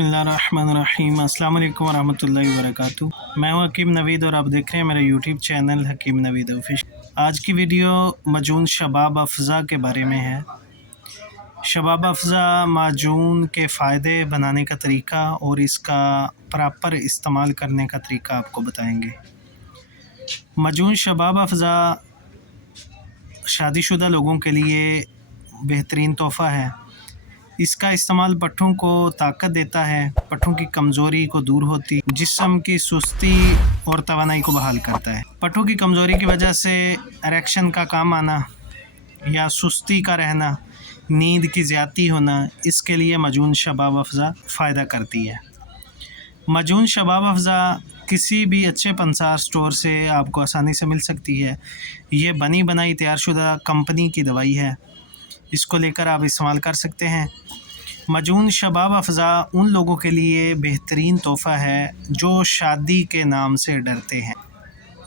बिस्मिल्लाहिर्रहमानिर्रहीम। अस्सलाम वालेकुम वरहमतुल्लाहि वबरकातुहू। मैं हूं हकीम नवीद और आप देख रहे हैं मेरा यूट्यूब चैनल हकीम नवीद ऑफिशियल। आज की वीडियो मजून शबाब अफ़ज़ा के बारे में है। शबाब अफ़ज़ा माजून के फ़ायदे, बनाने का तरीका और इसका प्रॉपर इस्तेमाल करने का तरीका आपको बताएंगे। मजून शबाब अफ़ज़ा शादीशुदा लोगों के लिए बेहतरीन तोहफ़ा है। इसका इस्तेमाल पट्ठों को ताकत देता है, पट्ठों की कमज़ोरी को दूर होती, जिस्म की सुस्ती और तवानाई को बहाल करता है। पट्ठों की कमज़ोरी की वजह से इरेक्शन का काम आना या सुस्ती का रहना, नींद की ज़्यादती होना, इसके लिए मजून शबाब अफ़ज़ा फ़ायदा करती है। मजून शबाब अफ़ज़ा किसी भी अच्छे पंसार स्टोर से आपको आसानी से मिल सकती है। ये बनी बनाई तैयार शुदा कंपनी की दवाई है। इसको लेकर आप इस्तेमाल कर सकते हैं। मजून शबाब अफ़ज़ा उन लोगों के लिए बेहतरीन तोहफ़ा है जो शादी के नाम से डरते हैं।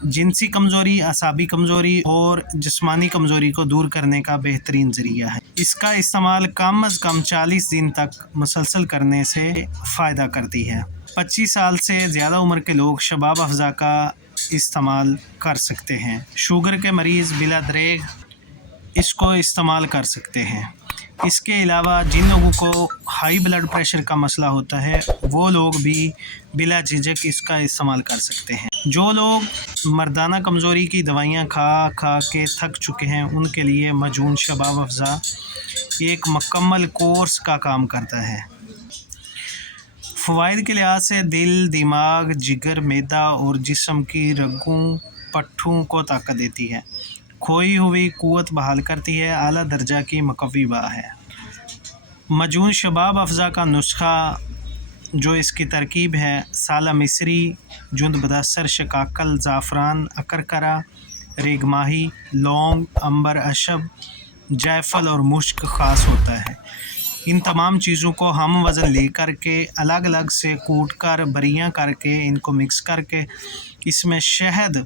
जिनसी कमज़ोरी, असाबी कमज़ोरी और जिस्मानी कमज़ोरी को दूर करने का बेहतरीन ज़रिया है। इसका इस्तेमाल कम अज़ कम 40 दिन तक मुसलसल करने से फ़ायदा करती है। 25 साल से ज़्यादा उम्र के लोग शबाब अफ़ज़ा का इस्तेमाल कर सकते हैं। शुगर के मरीज़ बिला दरेग इसको इस्तेमाल कर सकते हैं। इसके अलावा जिन लोगों को हाई ब्लड प्रेशर का मसला होता है वो लोग भी बिला झिझक इसका इस्तेमाल कर सकते हैं। जो लोग मर्दाना कमज़ोरी की दवाइयाँ खा खा के थक चुके हैं उनके लिए मजून शबाब अफ़ज़ा एक मुकम्मल कोर्स का काम करता है। फ़वाइद के लिहाज से दिल, दिमाग, जिगर, मैदा और जिस्म की रगों, पट्ठों को ताकत देती है, खोई हुई क़ुव्वत बहाल करती है, आला दर्जा की मुक़व्वी है। मजून शबाब अफ़ज़ा का नुस्खा जो इसकी तरकीब है, साला मिस्री, जुंद बदस्सर, शकाकल, ज़ाफ़रान, अकरकरा, रेगमाही, लौंग, अंबर अशब, जायफल और मुश्क ख़ास होता है। इन तमाम चीज़ों को हम वज़न ले कर के अलग अलग से कूट कर बरियाँ करके इनको मिक्स करके इसमें शहद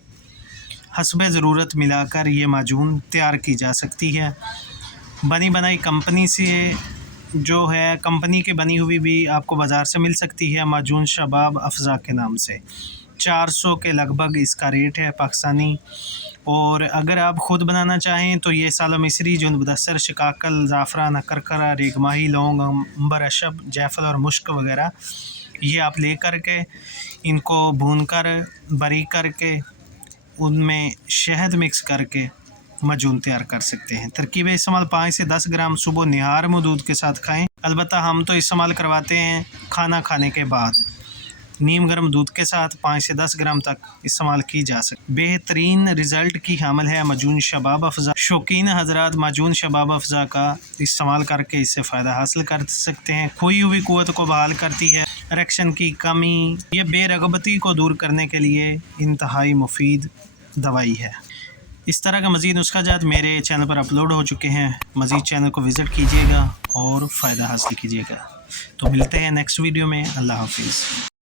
हस्बे ज़रूरत मिलाकर ये माजून तैयार की जा सकती है। बनी बनाई कंपनी से जो है, कंपनी की बनी हुई भी आपको बाज़ार से मिल सकती है माजून शबाब अफ़ज़ा के नाम से। 400 के लगभग इसका रेट है पाकिस्तानी। और अगर आप ख़ुद बनाना चाहें तो ये साला मिस्री, जुंद बदस्सर, शिकाकल, ज़ाफ़रान, अकरकरा, रेगमाही, लौंग, अंबर अशब, जायफल और मुश्क वगैरह ये आप ले कर के इनको भून कर बारीक करके उनमें शहद मिक्स करके मजून तैयार कर सकते हैं। तरकीब इस्तेमाल 5 से 10 ग्राम सुबह निहार में दूध के साथ खाएं। अलबत्ता हम तो इस्तेमाल करवाते हैं खाना खाने के बाद। नीम गर्म दूध के साथ 5 से 10 ग्राम तक इस्तेमाल की जा सकती। बेहतरीन रिज़ल्ट की हामिल है मजून शबाब अफ़ज़ा। शौकीन हज़रात मजून शबाब अफ़ज़ा का इस्तेमाल करके इससे फ़ायदा हासिल कर सकते हैं। खोई हुई क़ुव्वत को बहाल करती है, इरेक्शन की कमी, ये बेरग़बती को दूर करने के लिए इंतहाई मुफीद दवाई है। इस तरह का मज़ीद नुस्ख़ा मेरे चैनल पर अपलोड हो चुके हैं। मज़ीद चैनल को विज़िट कीजिएगा और फ़ायदा हासिल कीजिएगा। तो मिलते हैं नेक्स्ट वीडियो में। अल्लाह हाफ़िज़।